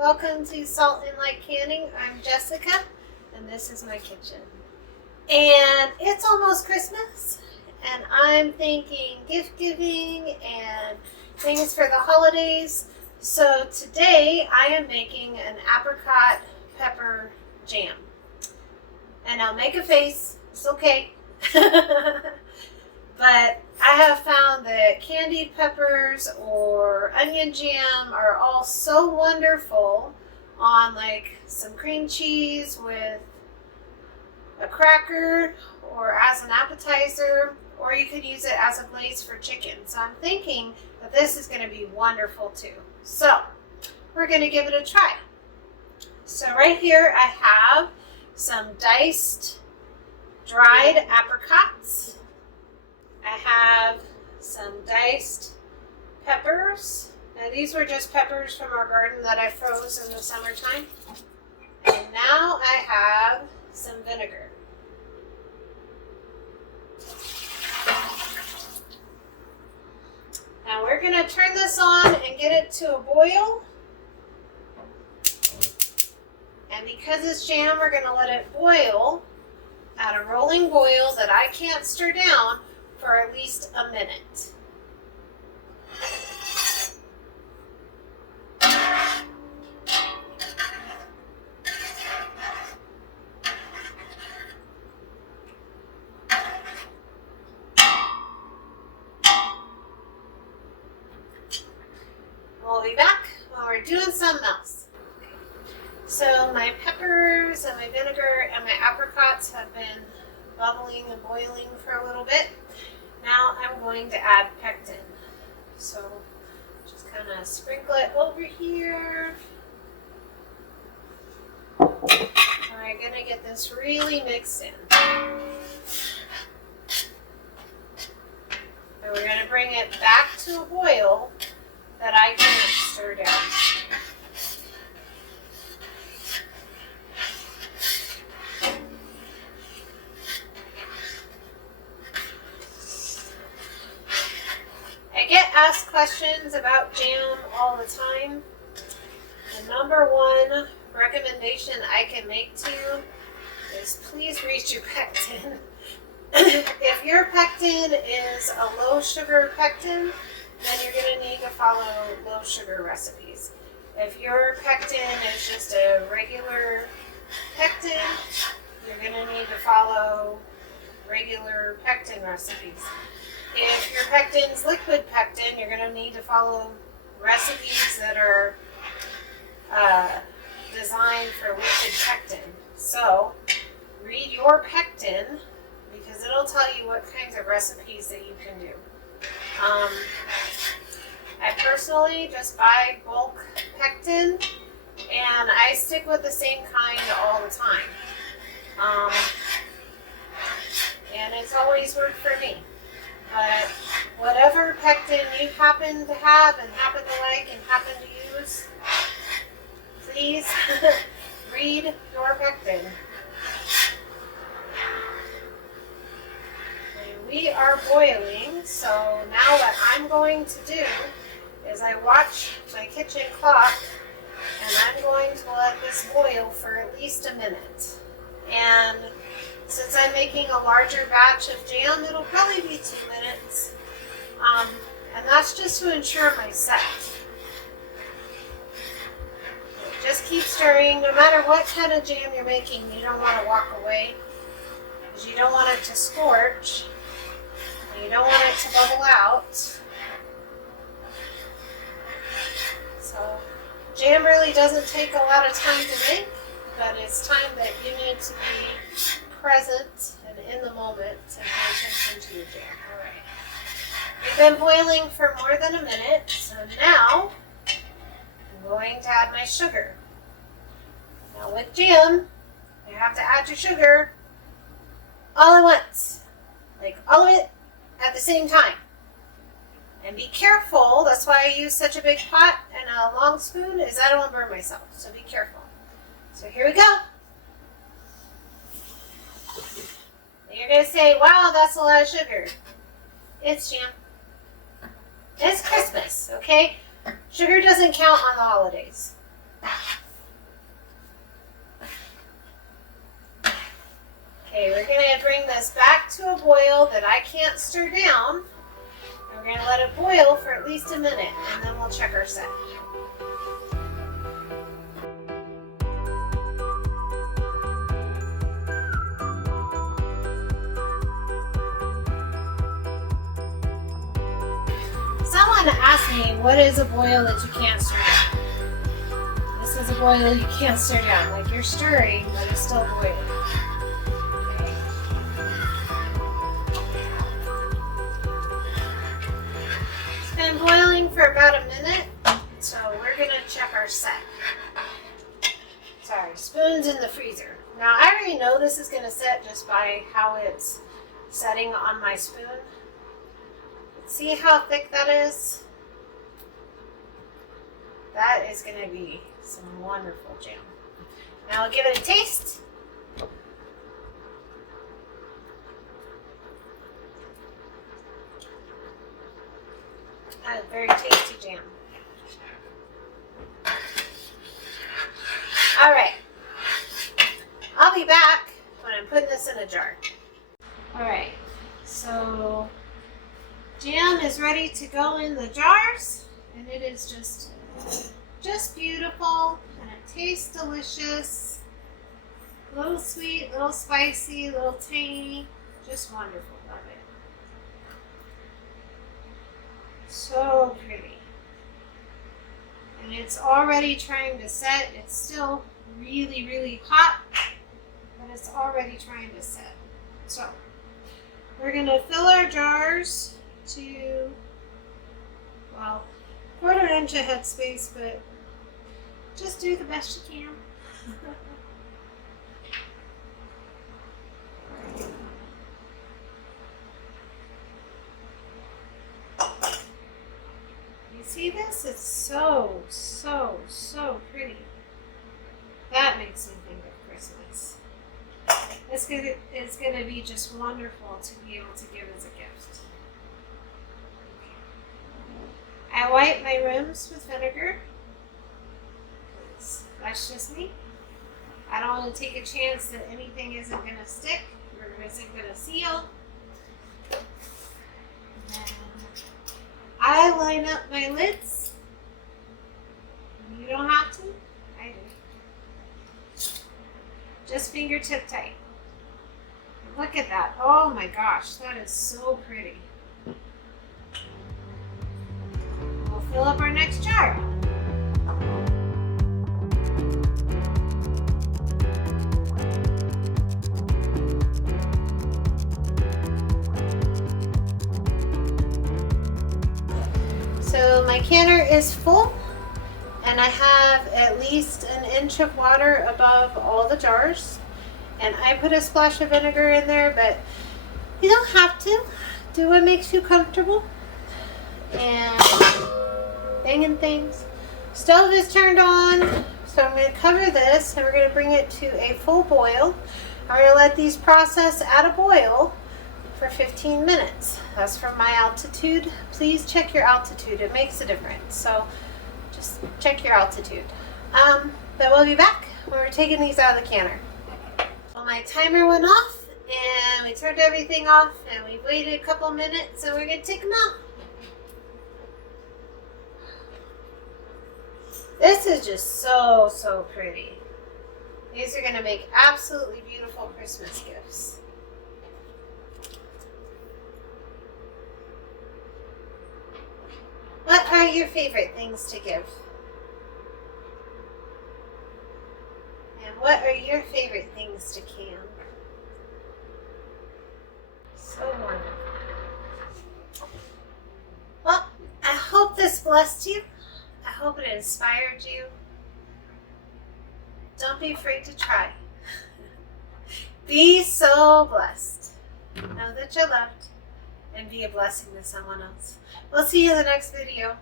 Welcome to Salt and Light Canning. I'm Jessica, and this is my kitchen. And it's almost Christmas, and I'm thinking gift giving and things for the holidays. So today I am making an apricot pepper jam. And I'll make a face, it's okay. But I have found that candied peppers or onion jam are all so wonderful on like some cream cheese with a cracker or as an appetizer, or you could use it as a glaze for chicken. So I'm thinking that this is going to be wonderful too. So we're going to give it a try. So right here I have some diced dried apricots. I have some diced peppers. Now these were just peppers from our garden that I froze in the summertime. And now I have some vinegar. Now we're going to turn this on and get it to a boil. And because it's jam, we're going to let it boil at a rolling boil that I can't stir down for at least a minute. We'll be back while we're doing something else. So my peppers and my vinegar and my apricots have been bubbling and boiling for a little bit. Now I'm going to add pectin. So just kind of sprinkle it over here. We're going to get this really mixed in. And we're going to bring it back to a boil that I can't stir down. Ask questions about jam all the time. The number one recommendation I can make to you is please read your pectin. If your pectin is a low sugar pectin, then you're going to need to follow low sugar recipes. If your pectin is just a regular pectin, you're going to need to follow regular pectin recipes. If your pectin's liquid pectin, you're going to need to follow recipes that are designed for liquid pectin. So read your pectin because it'll tell you what kinds of recipes that you can do. I personally just buy bulk pectin and I stick with the same kind all the time. And it's always worked for me. But whatever pectin you happen to have and happen to like and happen to use, please read your pectin. And we are boiling, so now what I'm going to do is I watch my kitchen clock and I'm going to let this boil for at least a minute. And since I'm making a larger batch of jam, it'll probably be 2 minutes. And that's just to ensure my set. Just keep stirring. No matter what kind of jam you're making, you don't want to walk away. Because you don't want it to scorch. And you don't want it to bubble out. So jam really doesn't take a lot of time to make, but it's time that you need to be present and in the moment and pay attention to your jam. Alright. We've been boiling for more than a minute, so now I'm going to add my sugar. Now with jam, you have to add your sugar all at once. Like all of it at the same time. And be careful, that's why I use such a big pot and a long spoon, is I don't want to burn myself, so be careful. So here we go. You're going to say, wow, that's a lot of sugar. It's jam. It's Christmas, okay? Sugar doesn't count on the holidays. Okay, we're going to bring this back to a boil that I can't stir down. We're going to let it boil for at least a minute, and then we'll check our set. Someone asked me, what is a boil that you can't stir down? This is a boil you can't stir down. Like, you're stirring, but it's still boiling. Okay. It's been boiling for about a minute, so we're going to check our set. Sorry, spoon's in the freezer. Now, I already know this is going to set just by how it's setting on my spoon. See how thick that is? That is going to be some wonderful jam. Now I'll give it a taste. That is very tasty jam. All right. I'll be back when I'm putting this in a jar. All right. So jam is ready to go in the jars, and it is just beautiful, and it tastes delicious. A little sweet, a little spicy, a little tangy, just wonderful. Love it. So pretty. And it's already trying to set. It's still really, really hot, but it's already trying to set. So we're going to fill our jars to, well, 1/4 inch of headspace, but just do the best you can. You see this? It's so, so, so pretty. That makes me think of Christmas. It's gonna be just wonderful to be able to give as a gift. I wipe my rims with vinegar. That's just me. I don't want to take a chance that anything isn't going to stick or isn't going to seal. And I line up my lids. You don't have to. I do. Just fingertip tight. Look at that. Oh my gosh, that is so pretty. We'll fill up our next jar. So my canner is full, and I have at least 1 inch of water above all the jars. And I put a splash of vinegar in there, but you don't have to. Do what makes you comfortable. And banging things. Stove is turned on, so I'm going to cover this, and we're going to bring it to a full boil. I'm going to let these process at a boil for 15 minutes. That's from my altitude. Please check your altitude. It makes a difference. So just check your altitude. But we'll be back when we're taking these out of the canner. Well, my timer went off, and we turned everything off, and we waited a couple minutes, and we're going to take them out. This is just so, so pretty. These are going to make absolutely beautiful Christmas gifts. What are your favorite things to give? And what are your favorite things to can? So wonderful. Well, I hope this blessed you. I hope it inspired you. Don't be afraid to try. Be so blessed. Know that you're loved, and be a blessing to someone else. We'll see you in the next video.